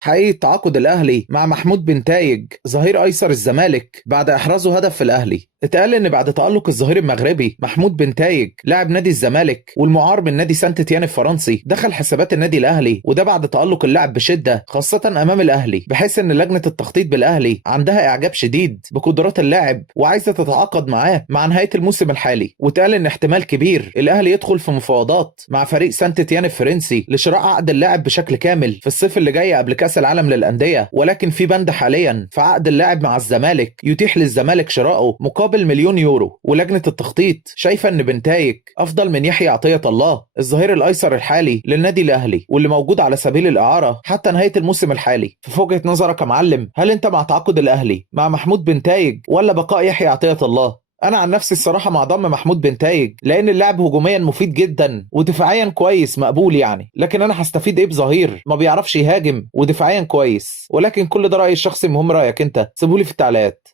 حقيقة تعاقد الأهلي مع محمود بنتايج ظهير أيسر الزمالك بعد إحرازه هدف في الأهلي. اتقال إن بعد تألق الظهير المغربي محمود بنتايج لاعب نادي الزمالك والمعار من نادي سانت تيان الفرنسي دخل حسابات النادي الأهلي، وده بعد تألق اللاعب بشدة خاصة أمام الأهلي، بحيث إن لجنة التخطيط بالأهلي عندها إعجاب شديد بقدرات اللاعب وعايزة تتعاقد معاه مع نهاية الموسم الحالي. واتقال إن احتمال كبير الأهلي يدخل في مفاوضات مع فريق سانت تيان الفرنسي لشراء عقد اللاعب بشكل كامل في الصيف اللي جاي قبل كأس العالم للأندية، ولكن في بند حاليا في عقد اللاعب مع الزمالك يتيح للزمالك شراءه مقابل مليون يورو. ولجنة التخطيط شايفة ان بنتايج افضل من يحيى عطية الله الظهير الايسر الحالي للنادي الاهلي واللي موجود على سبيل الاعارة حتى نهاية الموسم الحالي. في وجهة نظرك يا معلم، هل انت مع تعاقد الاهلي مع محمود بنتايج ولا بقاء يحيى عطية الله؟ انا عن نفسي الصراحه مع ضم محمود بنتايج، لان اللاعب هجوميا مفيد جدا ودفاعيا كويس مقبول يعني، لكن انا هستفيد ايه بظهير ما بيعرفش يهاجم ودفاعيا كويس؟ ولكن كل ده رايي الشخصي، مهم رايك انت، سيبولي في التعليقات.